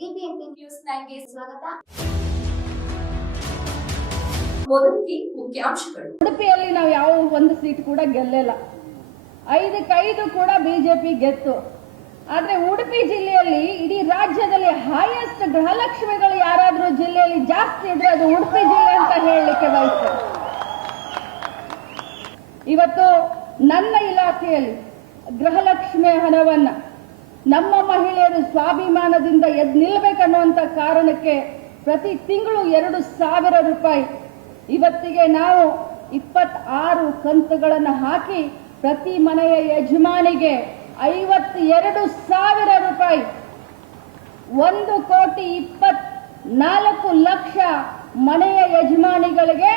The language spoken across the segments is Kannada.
ಬಿಬಿಎಂಪಿ ನ್ಯೂಸ್ 9ಗೆ ಸ್ವಾಗತ. ಮೊದಲಿಗೆ ಮುಖ್ಯಾಂಶಗಳು. ಉಡುಪಿಯಲ್ಲಿ ನಾವು ಯಾವ ಒಂದು ಸೀಟ್ ಕೂಡ ಗೆಲ್ಲಿಲ್ಲ. 5 ಕೂಡ ಬಿಜೆಪಿ ಗೆತ್ತು. ಆದ್ರೆ ಉಡುಪಿ ಜಿಲ್ಲೆಯಲ್ಲಿ ಇಡೀ ರಾಜ್ಯದಲ್ಲಿ ಹೈಯೆಸ್ಟ್ ಗೃಹಲಕ್ಷ್ಮಿಗಳು ಯಾರಾದ್ರೂ ಜಿಲ್ಲೆಯಲ್ಲಿ ಜಾಸ್ತಿ ಇದ್ರೆ ಅದು ಉಡುಪಿ ಜಿಲ್ಲೆ ಅಂತ ಹೇಳಲಿಕ್ಕೆ ಬಯಸ್ತೇನೆ. ಇವತ್ತು ನನ್ನ ಇಲಾಖೆಯಲ್ಲಿ ಗೃಹಲಕ್ಷ್ಮಿ ಹಣವನ್ನ ನಮ್ಮ ಮಹಿಳೆಯರು ಸ್ವಾಭಿಮಾನದಿಂದ ಎದ್ದು ನಿಲ್ಲಬೇಕನ್ನುವಂತ ಕಾರಣಕ್ಕೆ ಪ್ರತಿ ತಿಂಗಳು 2,000 ರೂಪಾಯಿ ಇವತ್ತಿಗೆ ನಾವು 26 ಕಂತುಗಳನ್ನು ಹಾಕಿ ಪ್ರತಿ ಮನೆಯ ಯಜಮಾನಿಗೆ 52,000 ರೂಪಾಯಿ 1,24,00,000 ಮನೆಯ ಯಜಮಾನಿಗಳಿಗೆ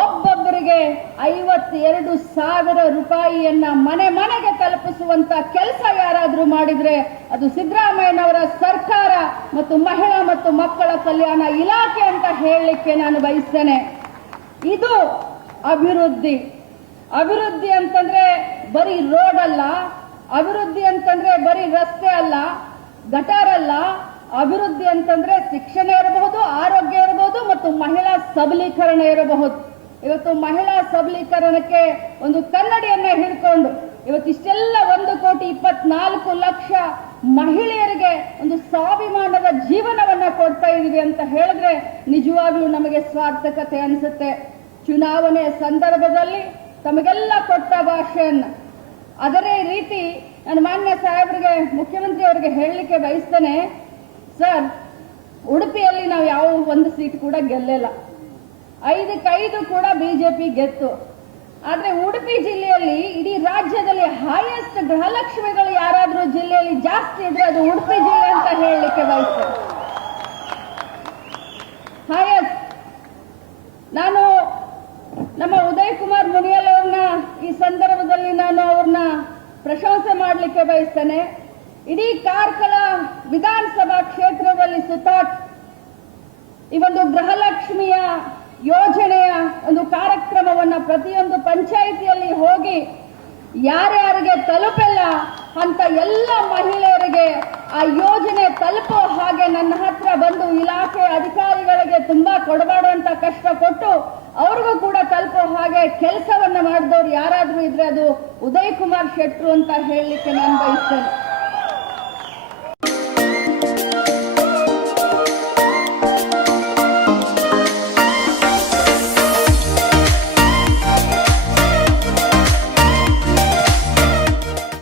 ಒಬ್ಬೊಬ್ಬರಿಗೆ 52,000 ರೂಪಾಯಿಯನ್ನ ಮನೆ ಮನೆಗೆ ತಲುಪಿಸುವಂತ ಕೆಲಸ ಯಾರಾದ್ರೂ ಮಾಡಿದ್ರೆ ಅದು ಸಿದ್ದರಾಮಯ್ಯನವರ ಸರ್ಕಾರ ಮತ್ತು ಮಹಿಳಾ ಮತ್ತು ಮಕ್ಕಳ ಕಲ್ಯಾಣ ಇಲಾಖೆ ಅಂತ ಹೇಳಲಿಕ್ಕೆ ನಾನು ಬಯಸ್ತೇನೆ. ಇದು ಅಭಿವೃದ್ಧಿ. ಅಭಿವೃದ್ಧಿ ಅಂತಂದ್ರೆ ಬರೀ ರೋಡ್ ಅಲ್ಲ, ಅಭಿವೃದ್ಧಿ ಅಂತಂದ್ರೆ ಬರೀ ರಸ್ತೆ ಅಲ್ಲ, ಗಟಾರ್ ಅಲ್ಲ. ಅಭಿವೃದ್ಧಿ ಅಂತಂದ್ರೆ ಶಿಕ್ಷಣ ಇರಬಹುದು, ಆರೋಗ್ಯ ಇರಬಹುದು ಮತ್ತು ಮಹಿಳಾ ಸಬಲೀಕರಣ ಇರಬಹುದು. ಇವತ್ತು ಮಹಿಳಾ ಸಬಲೀಕರಣಕ್ಕೆ ಒಂದು ಕನ್ನಡಿಯನ್ನ ಹಿಡ್ಕೊಂಡು ಇವತ್ತಿಷ್ಟೆಲ್ಲ 1,24,00,000 ಮಹಿಳೆಯರಿಗೆ ಒಂದು ಸ್ವಾಭಿಮಾನದ ಜೀವನವನ್ನ ಕೊಡ್ತಾ ಇದೀವಿ ಅಂತ ಹೇಳಿದ್ರೆ ನಿಜವಾಗ್ಲೂ ನಮಗೆ ಸಾರ್ಥಕತೆ ಅನಿಸುತ್ತೆ. ಚುನಾವಣೆ ಸಂದರ್ಭದಲ್ಲಿ ತಮಗೆಲ್ಲ ಕೊಟ್ಟ ಭಾಷೆಯನ್ನ ಅದರೇ ರೀತಿ ನಾನು ಮಾನ್ಯ ಸಾಹೇಬರಿಗೆ, ಮುಖ್ಯಮಂತ್ರಿ ಅವರಿಗೆ ಹೇಳಲಿಕ್ಕೆ ಬಯಸ್ತೇನೆ. ಸರ್, ಉಡುಪಿಯಲ್ಲಿ ನಾವು ಯಾವ ಒಂದು ಸೀಟ್ ಕೂಡ ಗೆಲ್ಲಿಲ್ಲ. 5 ಕೂಡ ಬಿಜೆಪಿ ಗೆತ್ತು. ಆದ್ರೆ ಉಡುಪಿ ಜಿಲ್ಲೆಯಲ್ಲಿ ಇಡೀ ರಾಜ್ಯದಲ್ಲಿ ಹೈಯೆಸ್ಟ್ ಗೃಹಲಕ್ಷ್ಮಿಗಳು ಯಾರಾದ್ರೂ ಜಿಲ್ಲೆಯಲ್ಲಿ ಜಾಸ್ತಿ ಇದ್ರೆ ಅದು ಉಡುಪಿ ಜಿಲ್ಲೆ ಅಂತ ಹೇಳಲಿಕ್ಕೆ ಬಯಸ್ತೇನೆ. ಹೈಯೆಸ್ಟ್. ನಾನು ನಮ್ಮ ಉದಯ್ ಕುಮಾರ್ ಮುನಿಯಲ್ ಅವ್ರನ್ನ ಈ ಸಂದರ್ಭದಲ್ಲಿ ನಾನು ಅವ್ರನ್ನ ಪ್ರಶಂಸೆ ಮಾಡಲಿಕ್ಕೆ ಬಯಸ್ತೇನೆ. ಇಡೀ ಕಾರ್ಕಳ ವಿಧಾನಸಭಾ ಕ್ಷೇತ್ರದಲ್ಲಿ ಸುತ್ತಾಟ್ ಈ ಒಂದು ಗೃಹಲಕ್ಷ್ಮಿಯ ಯೋಜನೆಯ ಒಂದು ಕಾರ್ಯಕ್ರಮವನ್ನ ಪ್ರತಿಯೊಂದು ಪಂಚಾಯಿತಿಯಲ್ಲಿ ಹೋಗಿ ಯಾರ್ಯಾರಿಗೆ ತಲುಪಿಲ್ಲ ಅಂತ ಎಲ್ಲ ಮಹಿಳೆಯರಿಗೆ ಆ ಯೋಜನೆ ತಲುಪೋ ಹಾಗೆ ನನ್ನ ಹತ್ರ ಬಂದು ಇಲಾಖೆ ಅಧಿಕಾರಿಗಳಿಗೆ ತುಂಬಾ ಕೊಡಬಾರ್ದಂತ ಕಷ್ಟ ಕೊಟ್ಟು ಅವ್ರಿಗೂ ಕೂಡ ತಲುಪೋ ಹಾಗೆ ಕೆಲಸವನ್ನ ಮಾಡಿದವ್ರು ಯಾರಾದ್ರೂ ಇದ್ರೆ ಅದು ಉದಯ್ ಕುಮಾರ್ ಶೆಟ್ರು ಅಂತ ಹೇಳಲಿಕ್ಕೆ ನಾನು ಬಯಸ್ತೇನೆ.